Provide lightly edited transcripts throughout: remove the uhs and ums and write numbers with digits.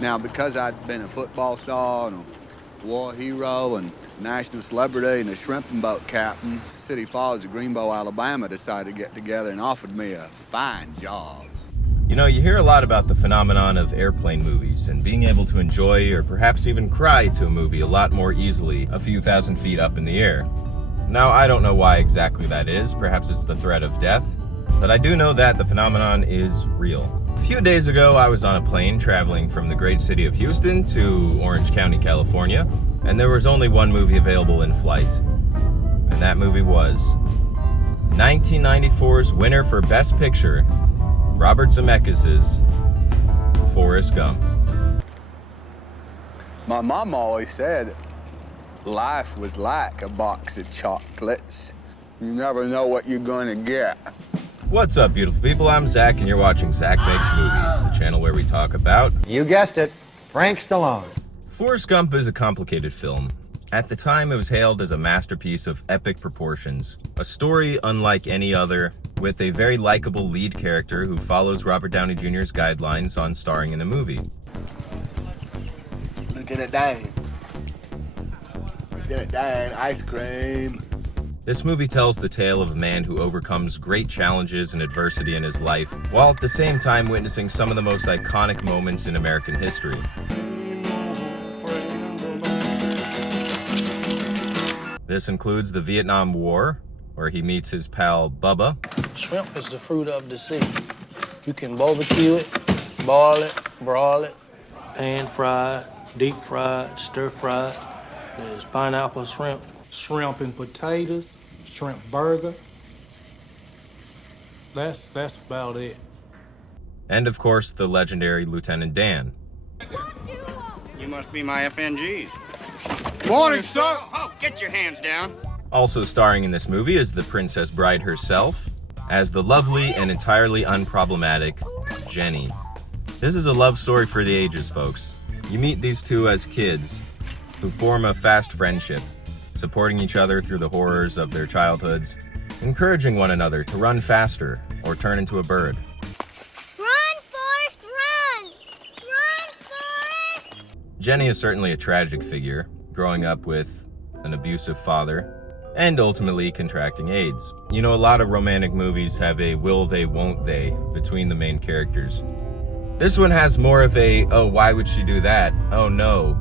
Now, because I'd been a football star and a war hero and national celebrity and a shrimping boat captain, City Falls of Greenbow, Alabama decided to get together and offered me a fine job. You know, you hear a lot about the phenomenon of airplane movies and being able to enjoy or perhaps even cry to a movie a lot more easily a few thousand feet up in the air. Now, I don't know why exactly that is. Perhaps it's the threat of death. But I do know that the phenomenon is real. A few days ago, I was on a plane traveling from the great city of Houston to Orange County, California, and there was only one movie available in flight. And that movie was 1994's winner for Best Picture, Robert Zemeckis' Forrest Gump. My mom always said life was like a box of chocolates. You never know what you're gonna get. What's up, beautiful people? I'm Zack, and you're watching Zack Makes Movies, the channel where we talk about... You guessed it, Frank Stallone. Forrest Gump is a complicated film. At the time, it was hailed as a masterpiece of epic proportions. A story unlike any other, with a very likable lead character who follows Robert Downey Jr.'s guidelines on starring in the movie. Lieutenant Dan. Lieutenant Dan, ice cream. This movie tells the tale of a man who overcomes great challenges and adversity in his life, while at the same time witnessing some of the most iconic moments in American history. This includes the Vietnam War, where he meets his pal Bubba. Shrimp is the fruit of the sea. You can barbecue it, boil it, broil it, pan fried, deep fried, stir fried. There's pineapple shrimp. Shrimp and potatoes, shrimp burger. That's about it. And of course, the legendary Lieutenant Dan. You must be my FNGs. Morning, sir. Oh, get your hands down. Also starring in this movie is the Princess Bride herself, as the lovely and entirely unproblematic Jenny. This is a love story for the ages, folks. You meet these two as kids, who form a fast friendship, supporting each other through the horrors of their childhoods, encouraging one another to run faster or turn into a bird. Run, Forrest, run! Run, Forrest! Jenny is certainly a tragic figure, growing up with an abusive father, and ultimately contracting AIDS. You know, a lot of romantic movies have a will they, won't they between the main characters. This one has more of a, oh, why would she do that? Oh no,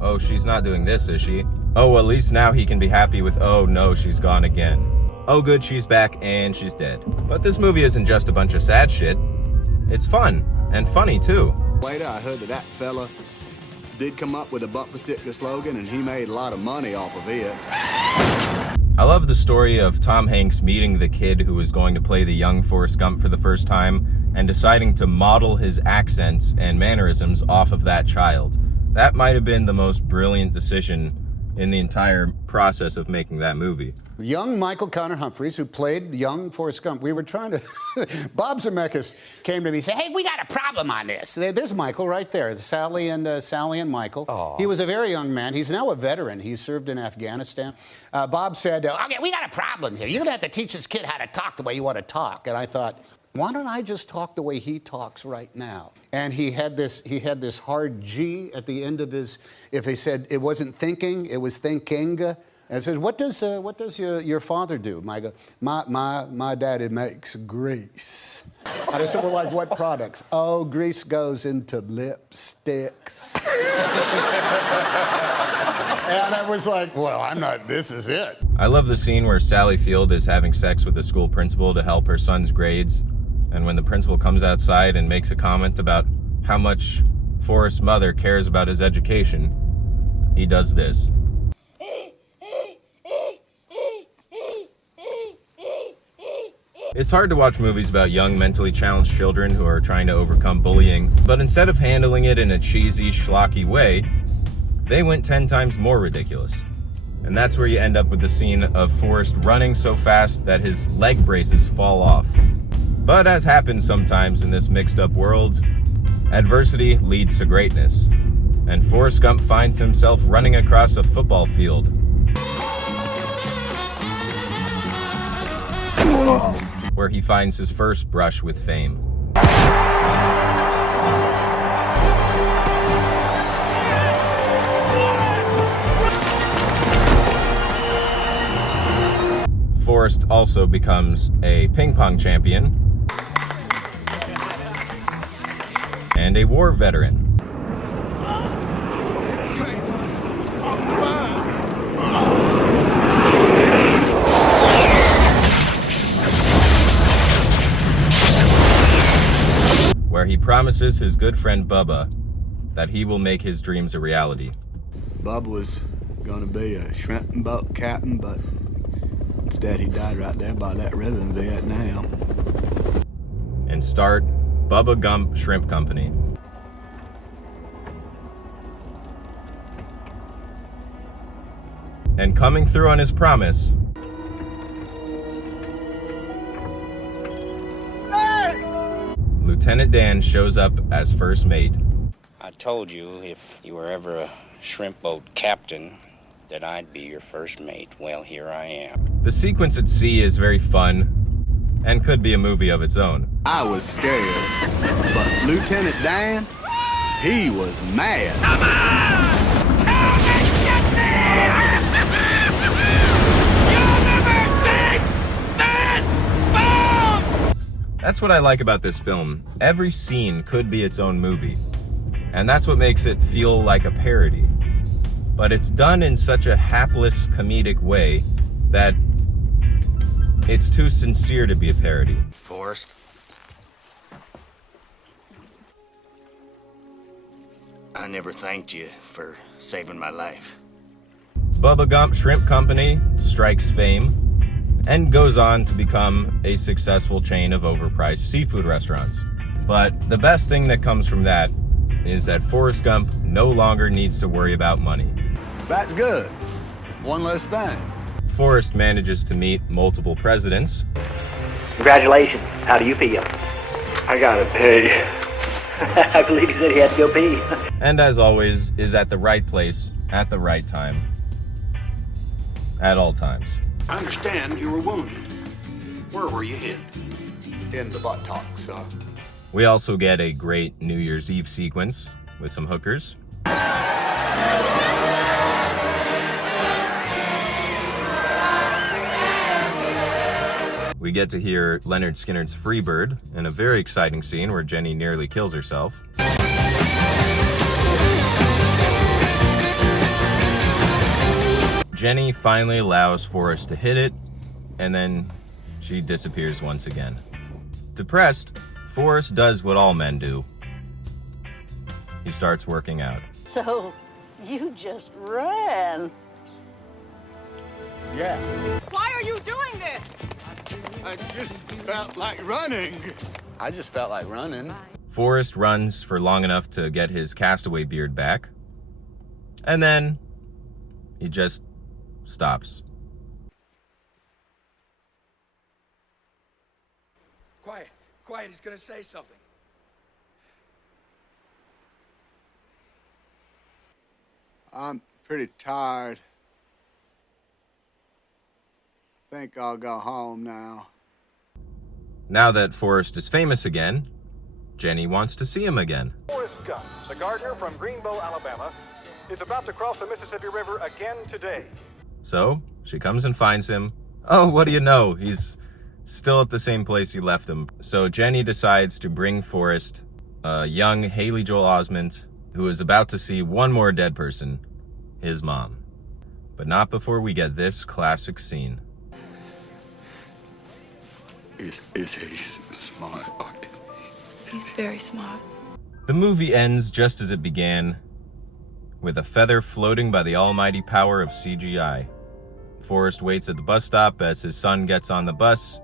oh, she's not doing this, is she? Oh, at least now he can be happy with, oh no, she's gone again. Oh good, she's back and she's dead. But this movie isn't just a bunch of sad shit. It's fun, and funny too. Later, I heard that fella did come up with a bumper sticker slogan, and he made a lot of money off of it. I love the story of Tom Hanks meeting the kid who was going to play the young Forrest Gump for the first time and deciding to model his accent and mannerisms off of that child. That might have been the most brilliant decision in the entire process of making that movie. Young Michael Connor Humphreys, who played young Forrest Gump, we were trying to... Bob Zemeckis came to me and said, hey, we got a problem on this. There's Michael right there, Sally and Michael. Aww. He was a very young man. He's now a veteran. He served in Afghanistan. Bob said, okay, we got a problem here. You're going to have to teach this kid how to talk the way you want to talk. And I thought, why don't I just talk the way he talks right now? And he had this hard G at the end of his, if he said it wasn't thinking, it was thinking. And I said, what does your father do? I go, my daddy makes grease. And I said, well, like what products? Oh, grease goes into lipsticks. And I was like, well, this is it. I love the scene where Sally Field is having sex with the school principal to help her son's grades. And when the principal comes outside and makes a comment about how much Forrest's mother cares about his education, he does this. It's hard to watch movies about young, mentally challenged children who are trying to overcome bullying, but instead of handling it in a cheesy, schlocky way, they went 10 times more ridiculous. And that's where you end up with the scene of Forrest running so fast that his leg braces fall off. But as happens sometimes in this mixed-up world, adversity leads to greatness. And Forrest Gump finds himself running across a football field. Where he finds his first brush with fame. Forrest also becomes a ping pong champion and a war veteran. Where he promises his good friend Bubba that he will make his dreams a reality. Bub was gonna be a shrimp and boat captain, but instead he died right there by that river in Vietnam. And start Bubba Gump Shrimp Company. And coming through on his promise, Lieutenant Dan shows up as first mate. I told you if you were ever a shrimp boat captain that I'd be your first mate. Well, here I am. The sequence at sea is very fun and could be a movie of its own. I was scared, but Lieutenant Dan, he was mad. That's what I like about this film. Every scene could be its own movie, and that's what makes it feel like a parody. But it's done in such a hapless, comedic way that it's too sincere to be a parody. Forrest, I never thanked you for saving my life. Bubba Gump Shrimp Company strikes fame and goes on to become a successful chain of overpriced seafood restaurants. But the best thing that comes from that is that Forrest Gump no longer needs to worry about money. That's good. One less thing. Forrest manages to meet multiple presidents. Congratulations. How do you feel? I gotta pee. I believe he said he had to go pee. And as always, is at the right place at the right time. At all times. I understand you were wounded. Where were you hit? In the buttocks, sir. We also get a great New Year's Eve sequence with some hookers. We get to hear Leonard Skinner's Freebird in a very exciting scene where Jenny nearly kills herself. Jenny finally allows Forrest to hit it, and then she disappears once again. Depressed, Forrest does what all men do. He starts working out. So, you just ran. Yeah. Why are you doing this? I just felt like running. I just felt like running. Forrest runs for long enough to get his castaway beard back, and then he just stops. Quiet, he's gonna say something. I'm pretty tired. Think I'll go home now. Now that Forrest is famous again, Jenny wants to see him again. Forrest Gump, the gardener from Greenbow, Alabama, is about to cross the Mississippi River again today. So she comes and finds him. Oh, what do you know? He's still at the same place he left him. So Jenny decides to bring Forrest a young Haley Joel Osment, who is about to see one more dead person, his mom. But not before we get this classic scene. Is he smart? He's very smart. The movie ends just as it began, with a feather floating by the almighty power of CGI. Forrest waits at the bus stop as his son gets on the bus.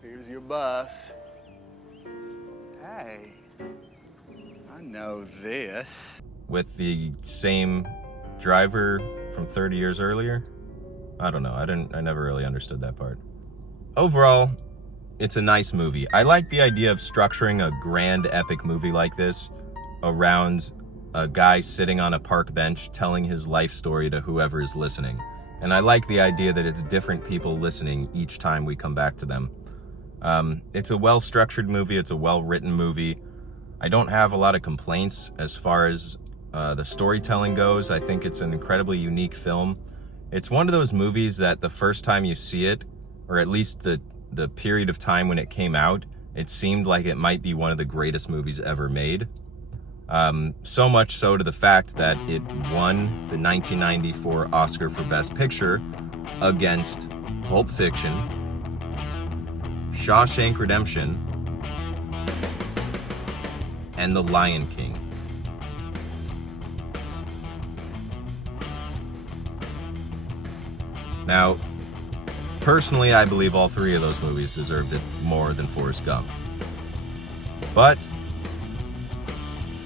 Here's your bus. Hey, I know this. With the same driver from 30 years earlier. I don't know. I never really understood that part. Overall, it's a nice movie. I like the idea of structuring a grand epic movie like this around a guy sitting on a park bench telling his life story to whoever is listening. And I like the idea that it's different people listening each time we come back to them. It's a well-structured movie. It's a well-written movie. I don't have a lot of complaints as far as the storytelling goes. I think it's an incredibly unique film. It's one of those movies that the first time you see it, or at least the period of time when it came out, it seemed like it might be one of the greatest movies ever made. So much so to the fact that it won the 1994 Oscar for Best Picture against Pulp Fiction, Shawshank Redemption, and The Lion King. Now, personally, I believe all three of those movies deserved it more than Forrest Gump. But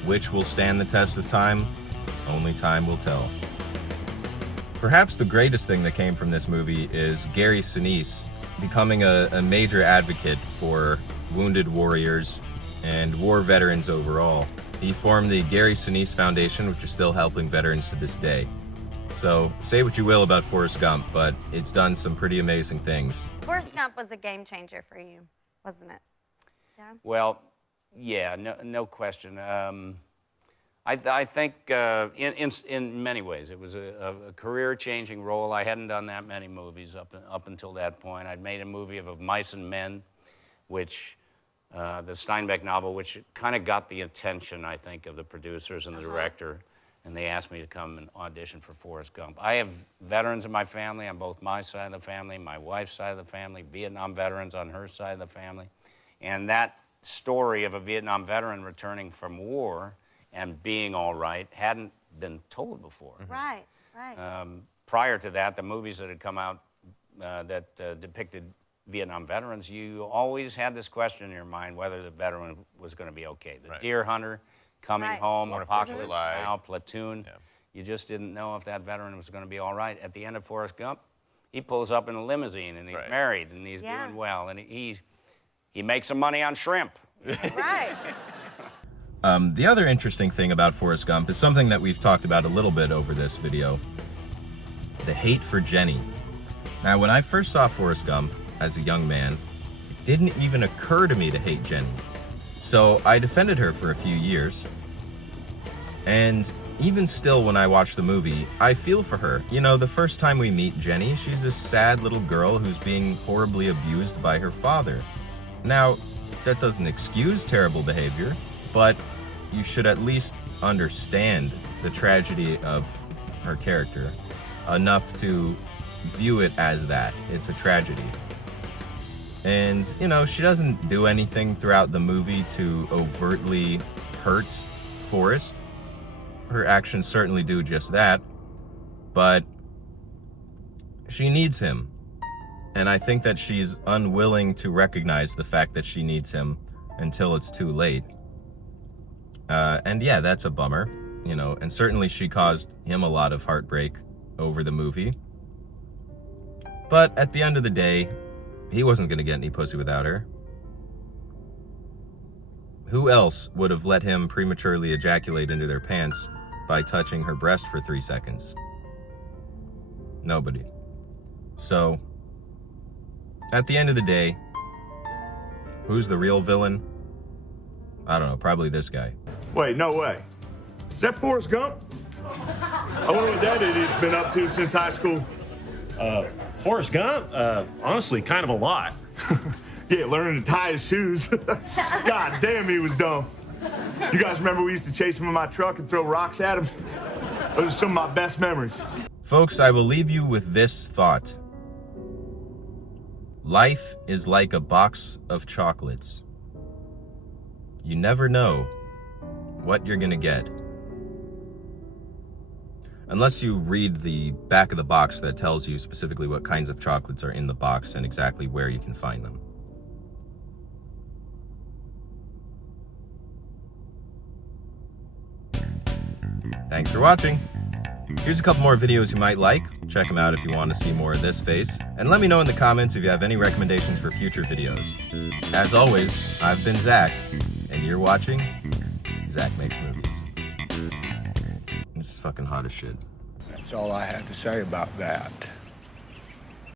which will stand the test of time? Only time will tell. Perhaps the greatest thing that came from this movie is Gary Sinise becoming a major advocate for wounded warriors and war veterans overall. He formed the Gary Sinise Foundation, which is still helping veterans to this day. So, say what you will about Forrest Gump, but it's done some pretty amazing things. Forrest Gump was a game changer for you, wasn't it? Yeah? Well, yeah, no question. I think in many ways it was a career-changing role. I hadn't done that many movies up until that point. I'd made a movie of Mice and Men, which, the Steinbeck novel, which kind of got the attention, I think, of the producers and the director. And they asked me to come and audition for Forrest Gump. I have veterans in my family on both my side of the family, my wife's side of the family, Vietnam veterans on her side of the family. And that story of a Vietnam veteran returning from war and being all right hadn't been told before. Right, right. Prior to that, the movies that had come out that depicted Vietnam veterans, you always had this question in your mind whether the veteran was going to be okay. The Deer Hunter, Coming Home, Apocalypse Now, Platoon. Yeah. You just didn't know if that veteran was going to be all right. At the end of Forrest Gump, he pulls up in a limousine and he's married and he's doing well and he makes some money on shrimp. Right. The other interesting thing about Forrest Gump is something that we've talked about a little bit over this video. The hate for Jenny. Now, when I first saw Forrest Gump as a young man, it didn't even occur to me to hate Jenny. So I defended her for a few years, and even still when I watch the movie, I feel for her. You know, the first time we meet Jenny, she's a sad little girl who's being horribly abused by her father. Now, that doesn't excuse terrible behavior, but you should at least understand the tragedy of her character enough to view it as that. It's a tragedy. And, you know, she doesn't do anything throughout the movie to overtly hurt Forrest. Her actions certainly do just that, but she needs him. And I think that she's unwilling to recognize the fact that she needs him until it's too late. And yeah, that's a bummer, you know, and certainly she caused him a lot of heartbreak over the movie. But at the end of the day, he wasn't going to get any pussy without her. Who else would have let him prematurely ejaculate into their pants by touching her breast for 3 seconds? Nobody. So, at the end of the day, who's the real villain? I don't know, probably this guy. Wait, no way. Is that Forrest Gump? I wonder what that idiot's been up to since high school. Forrest Gump? Honestly, kind of a lot. Yeah, learning to tie his shoes. God damn, he was dumb. You guys remember we used to chase him in my truck and throw rocks at him? Those are some of my best memories. Folks, I will leave you with this thought. Life is like a box of chocolates. You never know what you're gonna get. Unless you read the back of the box that tells you specifically what kinds of chocolates are in the box and exactly where you can find them. Thanks for watching. Here's a couple more videos you might like. Check them out if you want to see more of this face. And let me know in the comments if you have any recommendations for future videos. As always, I've been Zach, and you're watching Zach Makes Movies. This is fucking hot as shit. That's all I have to say about that.